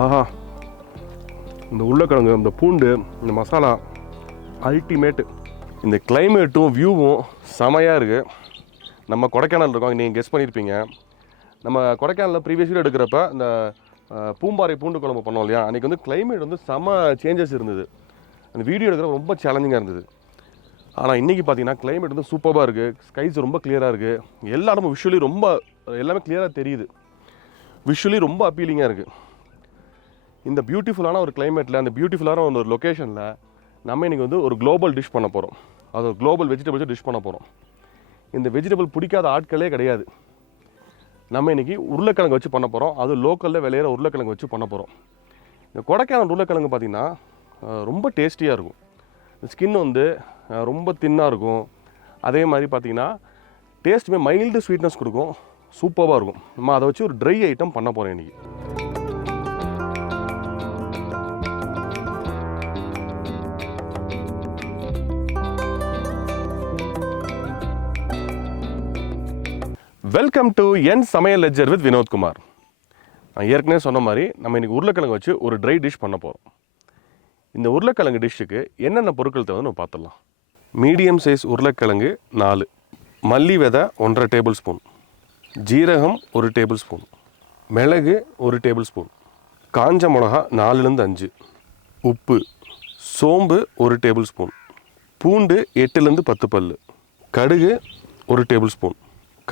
ஆஹா, இந்த உருளைக்கிழங்கு, இந்த பூண்டு, இந்த மசாலா அல்டிமேட்டு. இந்த கிளைமேட்டும் வியூவும் செமையாக இருக்குது. நம்ம கொடைக்கானல் இருக்கோம், நீங்கள் கெஸ் பண்ணியிருப்பீங்க. நம்ம கொடைக்கானலில் ப்ரீவியஸ் வீடியோ எடுக்கிறப்ப இந்த பூம்பாறை பூண்டு குழம்பு பண்ணோம் இல்லையா, அன்றைக்கி வந்து கிளைமேட் வந்து செம சேஞ்சஸ் இருந்தது. அந்த வீடியோ எடுக்கிற ரொம்ப சேலஞ்சிங்காக இருந்தது. ஆனால் இன்றைக்கி பார்த்தீங்கன்னா கிளைமேட் வந்து சூப்பராக இருக்குது. ஸ்கைஸ் ரொம்ப கிளியராக இருக்குது. எல்லா இடமும் விஷுவலி ரொம்ப எல்லாமே கிளியராக தெரியுது. விஷுவலி ரொம்ப அப்பீலிங்காக இருக்குது. இந்த பியூட்டிஃபுல்லான ஒரு கிளைமேட்டில், அந்த பியூட்டிஃபுல்லான ஒரு லொக்கேஷனில் நம்ம இன்றைக்கி வந்து ஒரு குளோபல் டிஷ் பண்ண போகிறோம். அது ஒரு குளோபல் வெஜிடபிள்ஸ் டிஷ் பண்ண போகிறோம். இந்த வெஜிடபிள் பிடிக்காத ஆட்களே கிடையாது. நம்ம இன்றைக்கி உருளைக்கிழங்கு வச்சு பண்ண போகிறோம். அது லோக்கலில் விளையிற உருளைக்கிழங்கு வச்சு பண்ண போகிறோம். இந்த கொடைக்கானல் உருளைக்கிழங்கு பார்த்திங்கன்னா ரொம்ப டேஸ்டியாக இருக்கும். ஸ்கின் வந்து ரொம்ப தின்னாக இருக்கும். அதே மாதிரி பார்த்திங்கன்னா டேஸ்ட்டுமே மைல்டு ஸ்வீட்னஸ் கொடுக்கும். சூப்பராக இருக்கும். நம்ம அதை வச்சு ஒரு ட்ரை ஐட்டம் பண்ண போகிறோம் இன்றைக்கி. வெல்கம் டு என் சமையல் லெஜர் வித் வினோத்குமார். நான் ஏற்கனவே சொன்ன மாதிரி நம்ம இன்றைக்கி உருளைக்கிழங்கு வச்சு ஒரு ட்ரை டிஷ் பண்ண போகிறோம். இந்த உருளைக்கிழங்கு டிஷ்ஷுக்கு என்னென்ன பொருட்கள் தேவை நம்ம பார்த்துடலாம். மீடியம் சைஸ் உருளைக்கிழங்கு 4, மல்லி விதை 1.5 டேபிள் ஸ்பூன், ஜீரகம் 1 டேபிள் ஸ்பூன், மிளகு 1 டேபிள் ஸ்பூன், காஞ்ச மிளகா 4-5, உப்பு, சோம்பு 1 டேபிள் ஸ்பூன், பூண்டு 8-10 பல், கடுகு 1 டேபிள் ஸ்பூன்,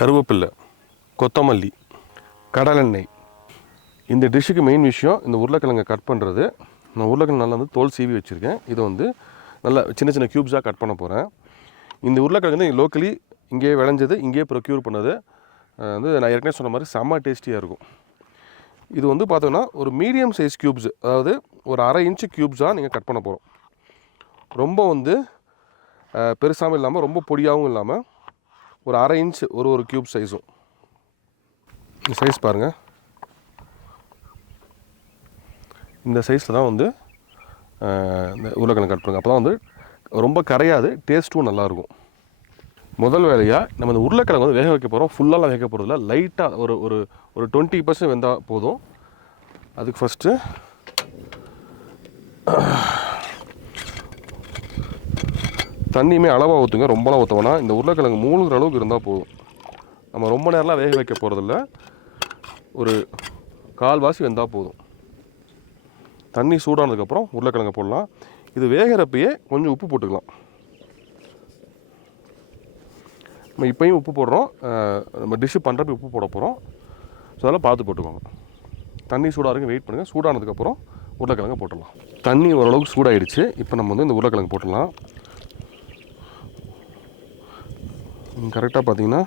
கருவேப்பில்லை, கொத்தமல்லி, கடலெண்ணெய். இந்த டிஷ்ஷுக்கு மெயின் விஷயம் இந்த உருளைக்கிழங்கை கட் பண்ணுறது. நான் உருளைக்கிழங்கு நல்லா வந்து தோல் சீவி வச்சுருக்கேன். இதை வந்து நல்லா சின்ன சின்ன க்யூப்ஸாக கட் பண்ண போகிறேன். இந்த உருளைக்கிழங்கு வந்து லோக்கலி இங்கேயே விளைஞ்சது, இங்கேயே ப்ரொக்யூர் பண்ணது. வந்து நான் ஏற்கனவே சொன்ன மாதிரி செம்ம டேஸ்டியாக இருக்கும். இது வந்து பார்த்தோன்னா ஒரு மீடியம் சைஸ் க்யூப்ஸு, அதாவது ஒரு 1/2 இன்ச்சு க்யூப்ஸாக நீங்கள் கட் பண்ண போகிறோம். ரொம்ப வந்து பெருசாகவும் இல்லாமல் ரொம்ப பொடியாகவும் இல்லாமல் ஒரு 1/2 இன்ச்சு ஒரு க்யூப் சைஸும். இந்த சைஸ் பாருங்கள். இந்த சைஸில் தான் வந்து இந்த உருளைக்கிழங்கு கட் பண்ணுங்க. அப்போ தான் வந்து ரொம்ப கரையாது, டேஸ்ட்டும் நல்லாயிருக்கும். முதல் வேலையாக நம்ம இந்த உருளைக்கிழங்கு வந்து வேக வைக்க போகிறோம். ஃபுல்லாலாம் வேக போகிறதில்ல, லைட்டாக ஒரு 20% வெந்தால் போதும். அதுக்கு ஃபஸ்ட்டு தண்ணியுமே அளவாக ஊற்றுங்க, ரொம்பலாம் ஊற்றவோன்னா. இந்த உருளைக்கிழங்கு மூழ்கிற அளவுக்கு இருந்தால் போதும். நம்ம ரொம்ப நேரம்லாம் வேக வைக்க போகிறதில்ல, ஒரு 1/4 வாசி வெந்தால் போதும். தண்ணி சூடானதுக்கப்புறம் உருளைக்கிழங்கு போடலாம். இது வேகிறப்பயே கொஞ்சம் உப்பு போட்டுக்கலாம். நம்ம இப்போயும் உப்பு போடுறோம், நம்ம டிஷ்ஷு பண்ணுறப்ப உப்பு போட போகிறோம். ஸோ அதெல்லாம் பார்த்து போட்டுக்கோங்க. தண்ணி சூடாக இருக்கு, வெயிட் பண்ணுங்கள். சூடானதுக்கப்புறம் உருளைக்கிழங்கு போட்டுடலாம். தண்ணி ஓரளவுக்கு சூடாகிடுச்சு. இப்போ நம்ம வந்து இந்த உருளைக்கிழங்கு போட்டுடலாம். கரெக்டாக பார்த்தீங்கன்னா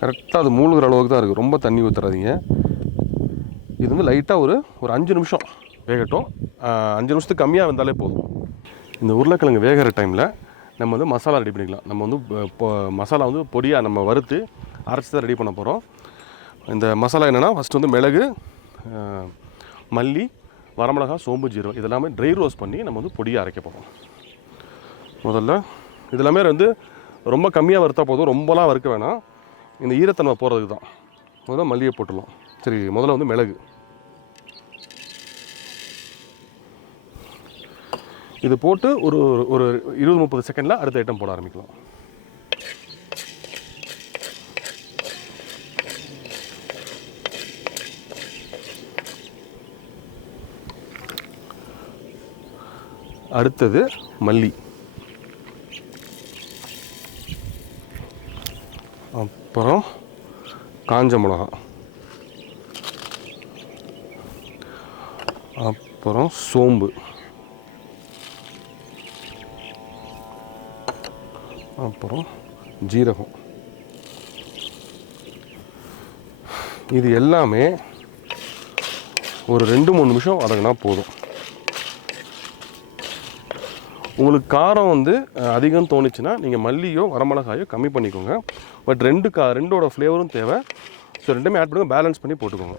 கரெக்டாக அது மூழ்கிற அளவுக்கு தான் இருக்குது. ரொம்ப தண்ணி ஊற்றுறாதீங்க. இது வந்து லைட்டாக ஒரு 5 நிமிஷம் வேகட்டும். 5 நிமிஷத்துக்கு கம்மியாக வந்தாலே போதும். இந்த உருளைக்கிழங்கு வேகிற டைமில் நம்ம வந்து மசாலா ரெடி பண்ணிக்கலாம். நம்ம வந்து மசாலா வந்து பொடியாக நம்ம வறுத்து அரைச்சி தான் ரெடி பண்ண போகிறோம். இந்த மசாலா என்னென்னா, ஃபஸ்ட்டு வந்து மிளகு, மல்லி, வரமிளகா, சோம்பு, ஜீரகம் இதெல்லாமே ட்ரை ரோஸ்ட் பண்ணி நம்ம வந்து பொடியாக அரைக்க போகிறோம். முதல்ல இதெல்லாமே வந்து ரொம்ப கம்மியாக வறுத்தா போதும், ரொம்பலாம் வறுக்க வேணாம். இந்த ஈரத்தன்மை போகிறதுக்கு தான். முதல்ல மல்லியை போட்டுடலாம். சரி, முதல்ல வந்து மிளகு. இது போட்டு ஒரு 20-30 செகண்டில் அடுத்த ஐட்டம் போட ஆரம்பிக்கலாம். அடுத்தது மல்லி, அப்புறம் காஞ்ச மிளகா, அப்புறம் சோம்பு, அப்புறம் ஜீரகம். இது எல்லாமே ஒரு 2-3 நிமிஷம் வதங்கினா போதும். உங்களுக்கு காரம் வந்து அதிகம் தோணுச்சுன்னா நீங்கள் மல்லியோ வரமிளகாயோ கம்மி பண்ணிக்கோங்க. பட் ரெண்டோட ஃப்ளேவரும் தேவை. ஸோ ரெண்டுமே ஆட் பண்ணுங்க, பேலன்ஸ் பண்ணி போட்டுக்கோங்க.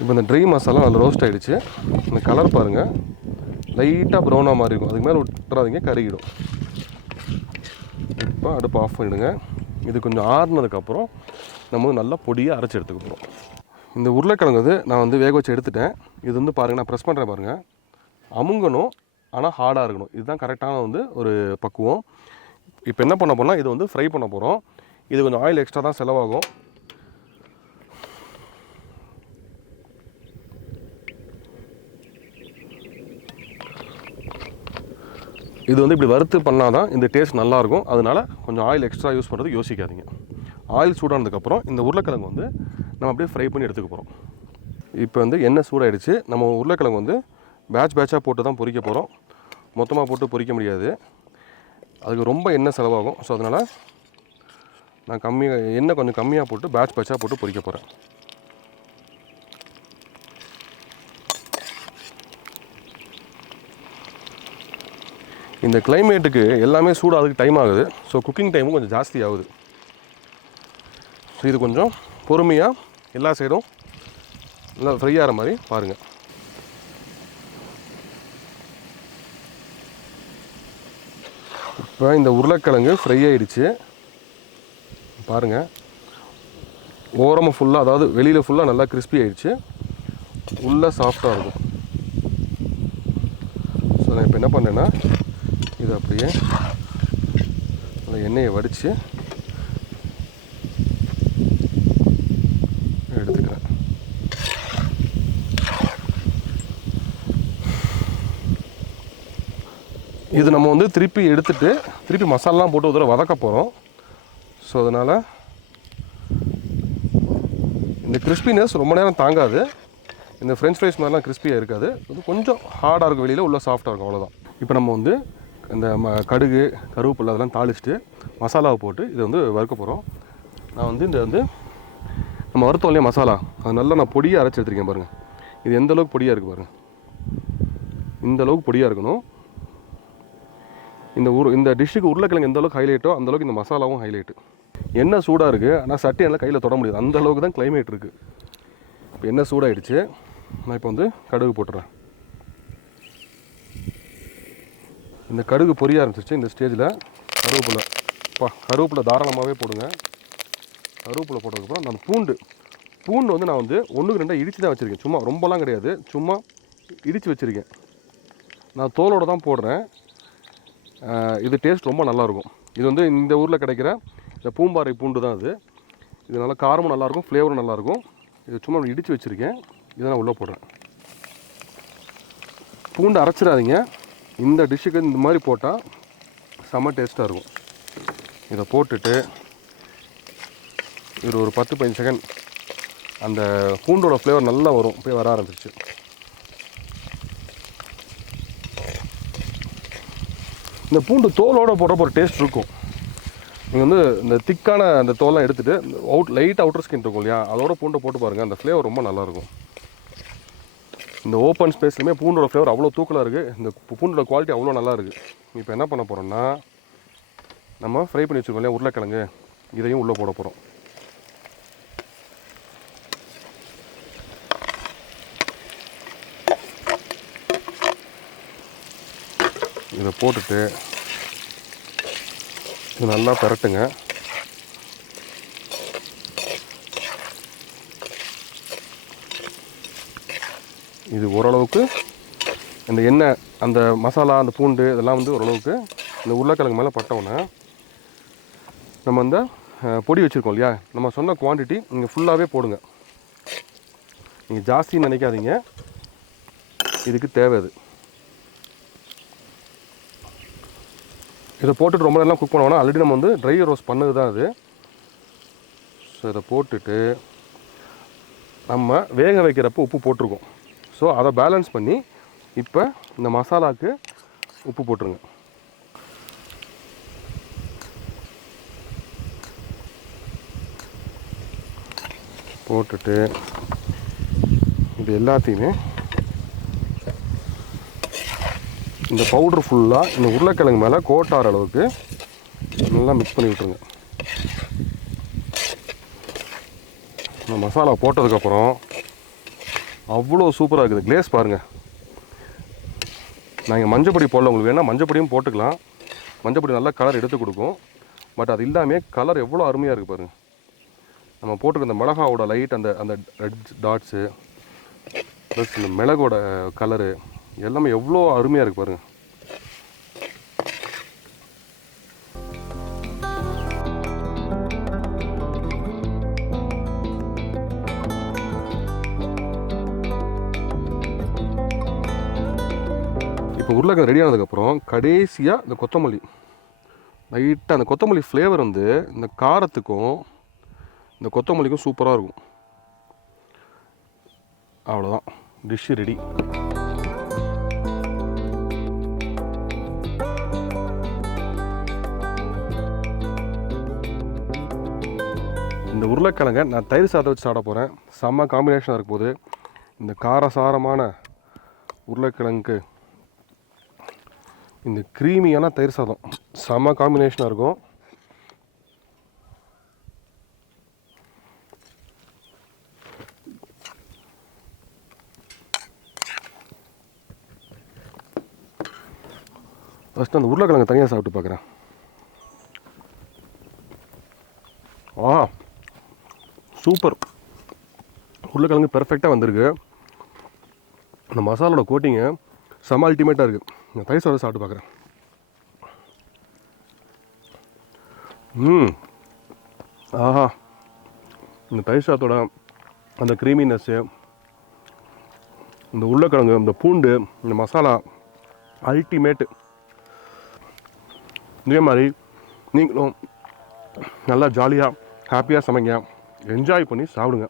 இப்போ இந்த ட்ரை மசாலா நல்லா ரோஸ்ட் ஆகிடுச்சு. இந்த கலர் பாருங்கள், லைட்டாக ப்ரௌனாக மாதிரி இருக்கும். அதுக்கு மேலே விட்டுறாதீங்க, கருகிடும். இப்போ அடுப்பு ஆஃப் பண்ணிவிடுங்க. இது கொஞ்சம் ஆறுனதுக்கப்புறம் நம்ம வந்து நல்லா பொடியாக அரைச்சி எடுத்துக்க போகிறோம். இந்த உருளைக்கிழங்கு வந்து நான் வந்து வேக வச்சு எடுத்துட்டேன். இது வந்து பாருங்கள், நான் ப்ரெஸ் பண்ணுறேன் பாருங்கள், அமுங்கணும் ஆனால் ஹார்டாக இருக்கணும். இதுதான் கரெக்டான வந்து ஒரு பக்குவம். இப்போ என்ன பண்ண போனால் இது வந்து ஃப்ரை பண்ண போகிறோம். இது கொஞ்சம் ஆயில் எக்ஸ்ட்ரா தான் செலவாகும். இது வந்து இப்படி வறுத்து பண்ணால் தான் இந்த டேஸ்ட் நல்லாயிருக்கும். அதனால் கொஞ்சம் ஆயில் எக்ஸ்ட்ரா யூஸ் பண்ணுறது யோசிக்காதீங்க. ஆயில் சூடானதுக்கப்புறம் இந்த உருளைக்கிழங்கு வந்து நம்ம அப்படியே ஃப்ரை பண்ணி எடுத்துக்க போகிறோம். இப்போ வந்து எண்ணெய் சூடாகிடுச்சு. நம்ம உருளைக்கிழங்கு வந்து பேட்சாக போட்டு தான் பொரிக்க போகிறோம். மொத்தமாக போட்டு பொரிக்க முடியாது, அதுக்கு ரொம்ப எண்ணெய் செலவாகும். ஸோ அதனால் நான் எண்ணெய் கொஞ்சம் கம்மியாக போட்டு பேட்சாக போட்டு பொரிக்க போகிறேன். இந்த கிளைமேட்டுக்கு எல்லாமே சூடாகிறதுக்கு டைம் ஆகுது. ஸோ குக்கிங் டைமும் கொஞ்சம் ஜாஸ்தி ஆகுது. ஸோ இது கொஞ்சம் பொறுமையாக எல்லா சைடும் நல்லா ஃப்ரை ஆகிற மாதிரி பாருங்கள். இப்போ இந்த உருளைக்கிழங்கு ஃப்ரை ஆகிடுச்சு பாருங்கள். ஓரமாக ஃபுல்லாக, அதாவது வெளியில் ஃபுல்லாக நல்லா கிறிஸ்பி ஆகிடுச்சு, உள்ளே சாஃப்டாக இருக்கும். ஸோ நான் இப்போ என்ன பண்ணேன்னா இது அப்படியே நல்லா எண்ணெயை வடித்து எடுத்துக்கிறேன். இது நம்ம வந்து திருப்பி எடுத்துகிட்டு திருப்பி மசாலாலாம் போட்டு ஒரு தடவை வதக்க போகிறோம். ஸோ அதனால் இந்த கிறிஸ்பினஸ் ரொம்ப நேரம் தாங்காது. இந்த ஃப்ரெஞ்ச் ஃப்ரைஸ் மாதிரிலாம் கிறிஸ்பியாக இருக்காது. இது கொஞ்சம் ஹார்டாக இருக்கும், வெளியில் உள்ள சாஃப்டாக இருக்கும், அவ்வளோதான். இப்போ நம்ம வந்து இந்த கடுகு கருவேப்பிலை அதெல்லாம் தாளிச்சிட்டு மசாலாவை போட்டு இதை வந்து வறுக்க போகிறோம். நான் வந்து இந்த வந்து நம்ம வறுத்தோம் இல்லையா மசாலா, அது நல்லா நான் பொடியாக அரைச்சி எடுத்துருக்கேன் பாருங்கள். இது எந்த அளவுக்கு பொடியாக இருக்குது பாருங்கள். இந்த அளவுக்கு பொடியாக இருக்கணும். இந்த டிஷ்ஷுக்கு உருளைக்கிழங்கு எந்த அளவுக்கு ஹைலைட்டோ அந்தளவுக்கு இந்த மசாலாவும் ஹைலைட்டு. எண்ணெய் சூடாக இருக்குது, ஆனால் சட்டி எல்லாம் கையில் தொட முடியாது, அந்த அளவுக்கு தான் கிளைமேட் இருக்குது. இப்போ எண்ணெய் சூடாகிடுச்சு. நான் இப்போ வந்து கடுகு போட்டுறேன். இந்த கடுகு பொரிய ஆரம்பிச்சிச்சு. இந்த ஸ்டேஜில் கருவேப்பிலை தாராளமாகவே போடுங்க. கருவேப்பிலை போட்டதுக்கப்புறம் அந்த பூண்டு வந்து நான் வந்து 1க்கு 2 இடித்து தான் வச்சுருக்கேன். சும்மா ரொம்பலாம் கிடையாது, சும்மா இடித்து வச்சுருக்கேன். நான் தோலோடு தான் போடுறேன். இது டேஸ்ட் ரொம்ப நல்லாயிருக்கும். இது வந்து இந்த ஊரில் கிடைக்கிற இந்த பூம்பாறை பூண்டு தான் இது. இது நல்லா காரமும் நல்லாயிருக்கும், ஃப்ளேவரும் நல்லாயிருக்கும். இது சும்மா இடித்து வச்சுருக்கேன். இதை நான் உள்ளே போடுறேன். பூண்டு அரைச்சிடாதீங்க. இந்த டிஷ்ஷுக்கு இந்த மாதிரி போட்டால் செம்ம டேஸ்ட்டாக இருக்கும். இதை போட்டுட்டு இது ஒரு 10-15 செகண்ட் அந்த பூண்டோட ஃப்ளேவர் நல்லா வரும். போய் வர ஆரம்பிச்சிச்சு. இந்த பூண்டு தோலோடு போடுறப்போ ஒரு டேஸ்ட் இருக்கும். நீங்கள் வந்து இந்த திக்கான அந்த தோலாம் எடுத்துகிட்டு லைட் அவுட்டர் ஸ்கின் இருக்கும் இல்லையா, அதோட பூண்டை போட்டு பாருங்கள், அந்த ஃப்ளேவர் ரொம்ப நல்லாயிருக்கும். இந்த ஓப்பன் ஸ்பேஸ்லையுமே பூண்டோட ஃப்ளேவர் அவ்வளோ தூக்கலாக இருக்குது. இந்த பூண்டோட குவாலிட்டி அவ்வளோ நல்லா இருக்குது. இப்போ என்ன பண்ண போகிறோம்னா, நம்ம ஃப்ரை பண்ணி வச்சுருக்கோம் இல்லையா உருளைக்கிழங்கு, இதையும் உள்ளே போட போகிறோம். இதை போட்டுட்டு இது நல்லா பெரட்டுங்க. இது ஓரளவுக்கு இந்த எண்ணெய், அந்த மசாலா, அந்த பூண்டு இதெல்லாம் வந்து ஓரளவுக்கு இந்த உருளைக்கிழங்கு மேலே பட்டவுடனே நம்ம இந்த பொடி வச்சுருக்கோம் இல்லையா, நம்ம சொன்ன குவான்டிட்டி நீங்கள் ஃபுல்லாகவே போடுங்க. நீங்கள் ஜாஸ்தின்னு நினைக்காதீங்க, இதுக்கு தேவை அது. இதை போட்டுட்டு ரொம்ப நேரம் குக் பண்ணுவோம்னா, ஆல்ரெடி நம்ம வந்து ட்ரை ரோஸ்ட் பண்ணது தான் அது. ஸோ இதை போட்டுட்டு நம்ம வேக வைக்கிறப்போ உப்பு போட்டிருக்கோம். ஸோ அதை பேலன்ஸ் பண்ணி இப்போ இந்த மசாலாவுக்கு உப்பு போட்டுருங்க. போட்டுட்டு இது எல்லாத்தையுமே இந்த பவுட்ரு ஃபுல்லாக இந்த உருளைக்கிழங்கு மேலே கோட்டார அளவுக்கு நல்லா மிக்ஸ் பண்ணி விட்டுருங்க. இந்த மசாலா போட்டதுக்கப்புறம் அவ்வளோ சூப்பராக இருக்குது. கிளேஸ் பாருங்கள். நான் இங்கே மஞ்சப்பொடி போடல, உங்களுக்கு வேணால் மஞ்சப்பொடியும் போட்டுக்கலாம். மஞ்சப்பொடி நல்லா கலர் எடுத்து கொடுக்கும். பட் அது இல்லாமல் கலர் எவ்வளோ அருமையாக இருக்குது பாருங்கள். நம்ம போட்டிருக்க அந்த மிளகாவோட லைட் அந்த அந்த ரெட் டாட்ஸு ப்ளஸ் இந்த மிளகோட கலரு எல்லாமே எவ்வளோ அருமையாக இருக்குது பாருங்கள். இப்போ உருளைக்கிழங்கு ரெடி ஆனதுக்கப்புறம் கடைசியாக இந்த கொத்தமல்லி லைட்டாக, அந்த கொத்தமல்லி ஃப்ளேவர் வந்து இந்த காரத்துக்கும் இந்த கொத்தமல்லிக்கும் சூப்பராக இருக்கும். அவ்வளோதான், டிஷ்ஷு ரெடி. இந்த உருளைக்கிழங்கை நான் தயிர் சாதம் வச்சு சாப்பிட போகிறேன். செம்ம காம்பினேஷனாக இருக்கும் போது இந்த காரசாரமான உருளைக்கிழங்கு இந்த க்ரீமியான தயிர் சாதம் செம்ம காம்பினேஷனாக இருக்கும். ஃபஸ்ட்டு அந்த உருளைக்கிழங்கு தனியாக சாப்பிட்டு பார்க்குறேன். சூப்பர், உருளைக்கிழங்கு பெர்ஃபெக்டாக வந்திருக்கு. அந்த மசாலோட கோட்டிங்கு செம்ம அல்டிமேட்டாக இருக்குது. நான் தயிர் சாதம் சாப்பிட்டு பார்க்குறேன். ஆஹா, இந்த தயிர் சாதத்தோட அந்த க்ரீமினஸ்ஸு, இந்த உருளைக்கிழங்கு, இந்த பூண்டு, இந்த மசாலா அல்டிமேட்டு. இதே மாதிரி நீங்களும் நல்லா ஜாலியாக ஹாப்பியாக சமைங்க, என்ஜாய் பண்ணி சாப்பிடுங்க.